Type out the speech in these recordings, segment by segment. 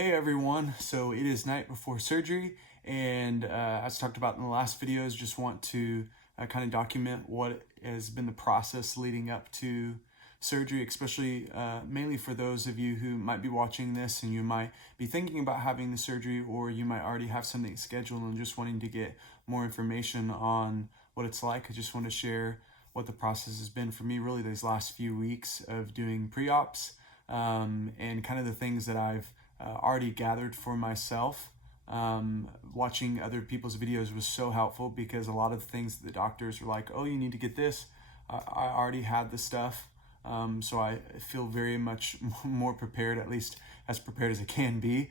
Hey everyone, so it is night before surgery, and as talked about in the last videos, just want to kind of document what has been the process leading up to surgery, especially mainly for those of you who might be watching this and you might be thinking about having the surgery, or you might already have something scheduled and just wanting to get more information on what it's like. I just want to share what the process has been for me really these last few weeks of doing pre-ops, and kind of the things that I've already gathered for myself. Watching other people's videos was so helpful because a lot of the things the doctors were like, oh, you need to get this. I already had the stuff. So I feel very much more prepared, at least as prepared as I can be.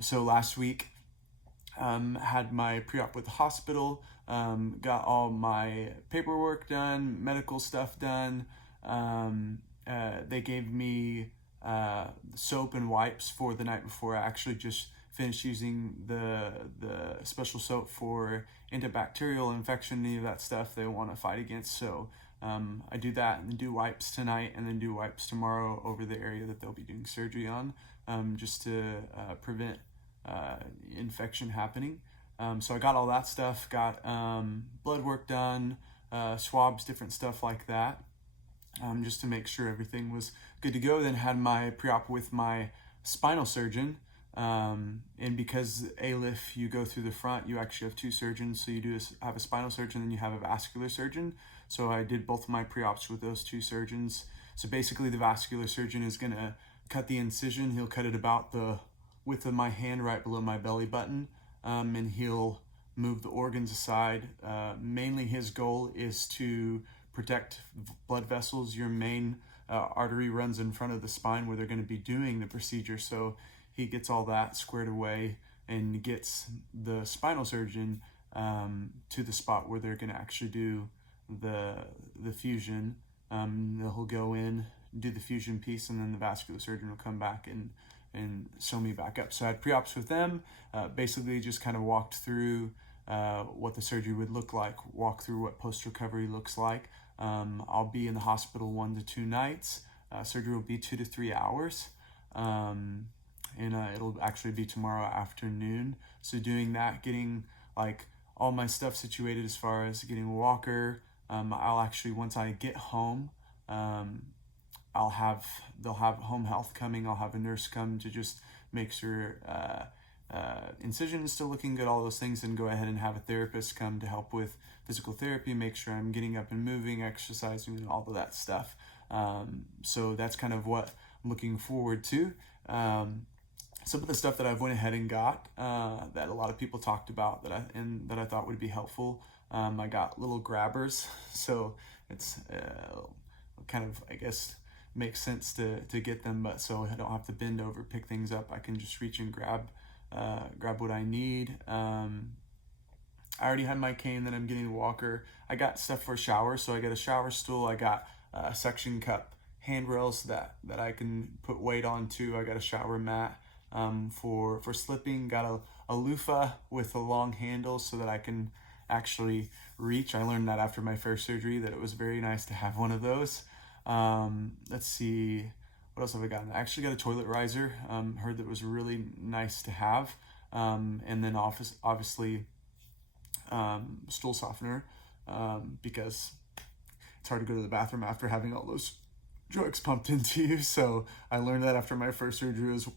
So last week, had my pre-op with the hospital, got all my paperwork done, medical stuff done. They gave me soap and wipes for the night before. I actually just finished using the special soap for antibacterial infection, any of that stuff they want to fight against. So I do that and then do wipes tonight and then do wipes tomorrow over the area that they'll be doing surgery on, just to prevent infection happening. So I got all that stuff, got blood work done, swabs, different stuff like that, just to make sure everything was good to go. Then had my pre-op with my spinal surgeon, and because ALIF, you go through the front, you actually have two surgeons. So you do have a spinal surgeon, then you have a vascular surgeon. So I did both of my pre-ops with those two surgeons. So basically the vascular surgeon is gonna cut the incision. He'll cut it about the width of my hand, right below my belly button, and he'll move the organs aside. Mainly his goal is to protect blood vessels. Your main artery runs in front of the spine where they're going to be doing the procedure. So he gets all that squared away and gets the spinal surgeon to the spot where they're going to actually do the fusion. He'll go in, do the fusion piece, and then the vascular surgeon will come back and sew me back up. So I had pre-ops with them, basically just kind of walked through what the surgery would look like, walk through what post-recovery looks like. I'll be in the hospital 1 to 2 nights. Surgery will be 2 to 3 hours. And it'll actually be tomorrow afternoon. So doing that, getting like all my stuff situated as far as getting a walker. I'll actually, once I get home, they'll have home health coming. I'll have a nurse come to just make sure incision is still looking good, all those things, and go ahead and have a therapist come to help with physical therapy, make sure I'm getting up and moving, exercising, and all of that stuff. So that's kind of what I'm looking forward to. Some of the stuff that I've went ahead and got that a lot of people talked about that I thought would be helpful. I got little grabbers, so it's kind of, I guess, makes sense to get them, but so I don't have to bend over, pick things up. I can just reach and grab what I need. I already had my cane, then I'm getting a walker. I got stuff for a shower, so I got a shower stool. I got a suction cup handrails that I can put weight onto. I got a shower mat for slipping. Got a loofah with a long handle so that I can actually reach. I learned that after my first surgery that it was very nice to have one of those. Let's see, what else have I gotten? I actually got a toilet riser. Heard that it was really nice to have. And then obviously stool softener, because it's hard to go to the bathroom after having all those drugs pumped into you. So I learned that after my first surgery as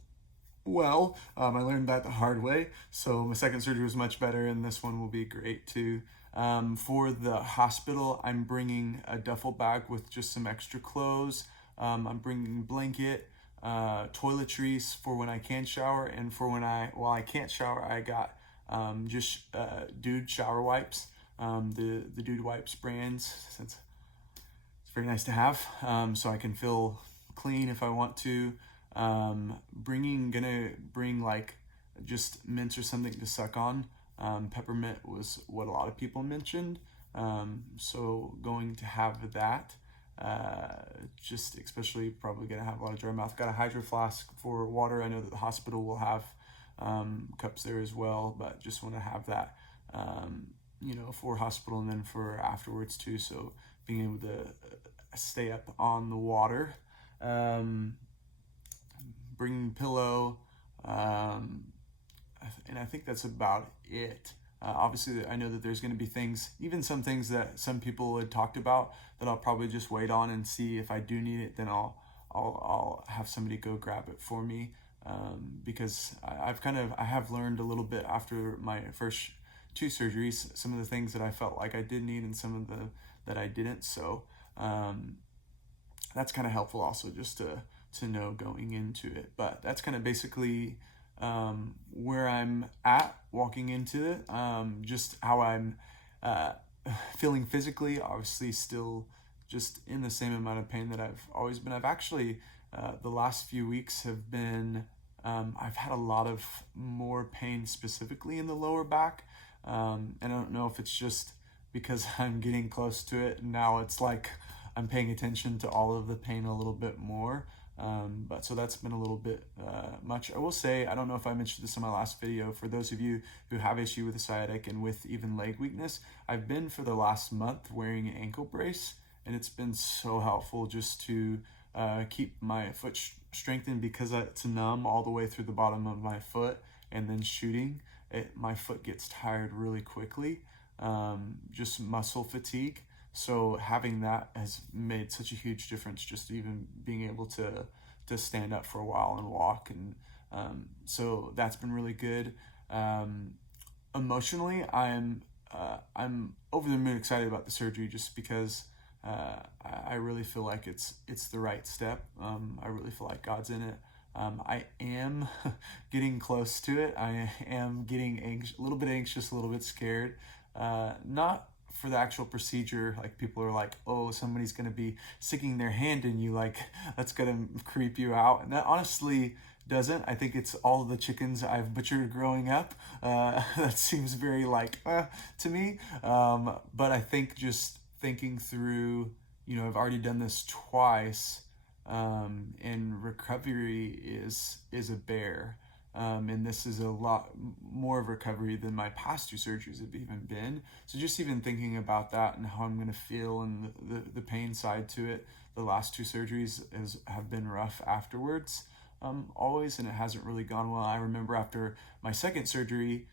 well. I learned that the hard way. So my second surgery was much better, and this one will be great too. For the hospital, I'm bringing a duffel bag with just some extra clothes. I'm bringing blanket, toiletries for when I can shower, and for while I can't shower, I got just Dude shower wipes, the Dude Wipes brands. It's very nice to have, so I can feel clean if I want to. Gonna bring like just mints or something to suck on. Peppermint was what a lot of people mentioned, so going to have that. Just especially probably gonna have a lot of dry mouth. Got a hydro flask for water. I know that the hospital will have cups there as well, but just want to have that, for hospital and then for afterwards too. So being able to stay up on the water. Bringing pillow, think that's about it. Obviously, I know that there's going to be things, even some things that some people had talked about, that I'll probably just wait on and see if I do need it. Then I'll have somebody go grab it for me, because I have learned a little bit after my first 2 surgeries, some of the things that I felt like I did need and some of the that I didn't. So that's kind of helpful also, just to know going into it. But that's kind of basically where I'm at walking into it, just how I'm feeling physically. Obviously still just in the same amount of pain that I've always been. I've actually the last few weeks have been I've had a lot of more pain specifically in the lower back, and I don't know if it's just because I'm getting close to it and now it's like I'm paying attention to all of the pain a little bit more. But so that's been a little bit much. I will say, I don't know if I mentioned this in my last video, for those of you who have issue with the sciatic and with even leg weakness, I've been for the last month wearing an ankle brace, and it's been so helpful just to keep my foot strengthened, because it's numb all the way through the bottom of my foot, and then shooting it, my foot gets tired really quickly, just muscle fatigue. So having that has made such a huge difference, just even being able to stand up for a while and walk. And so that's been really good. Emotionally, I'm over the moon excited about the surgery, just because I really feel like it's the right step. I really feel like God's in it. I am getting close to it. I am getting a little bit anxious, a little bit scared. Not for the actual procedure, like people are like, oh, somebody's going to be sticking their hand in you, like that's going to creep you out. And that honestly doesn't. I think it's all of the chickens I've butchered growing up. That seems very like to me. But I think just thinking through, I've already done this twice, and recovery is a bear. And this is a lot more of recovery than my past 2 surgeries have even been. So just even thinking about that and how I'm going to feel, and the pain side to it, the last 2 surgeries have been rough afterwards, always, and it hasn't really gone well. I remember after my second surgery,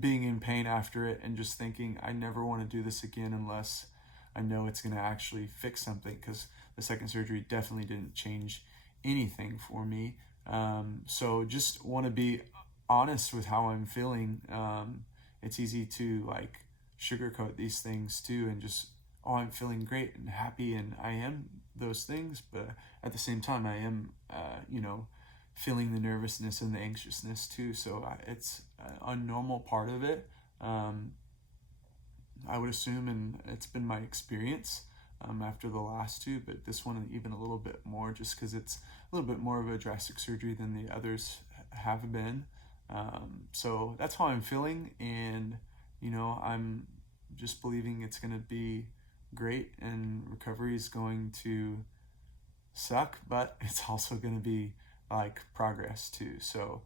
being in pain after it and just thinking, I never want to do this again unless I know it's going to actually fix something, because the second surgery definitely didn't change anything for me. So just want to be honest with how I'm feeling. It's easy to like sugarcoat these things too, and just, oh, I'm feeling great and happy, and I am those things, but at the same time I am feeling the nervousness and the anxiousness too. So it's a normal part of it, I would assume, and it's been my experience after the last 2, but this one even a little bit more, just because it's a little bit more of a drastic surgery than the others have been. So that's how I'm feeling, and I'm just believing it's going to be great, and recovery is going to suck, but it's also going to be like progress too. So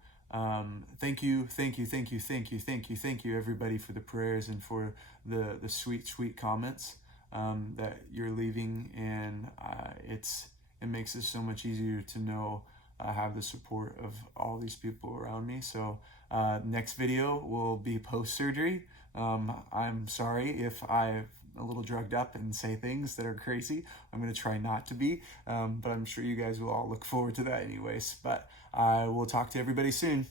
thank you everybody for the prayers and for the sweet comments that you're leaving, and it makes it so much easier to know I have the support of all these people around me. So next video will be post-surgery. I'm sorry if I'm a little drugged up and say things that are crazy. I'm going to try not to be, but I'm sure you guys will all look forward to that anyways. But I will talk to everybody soon.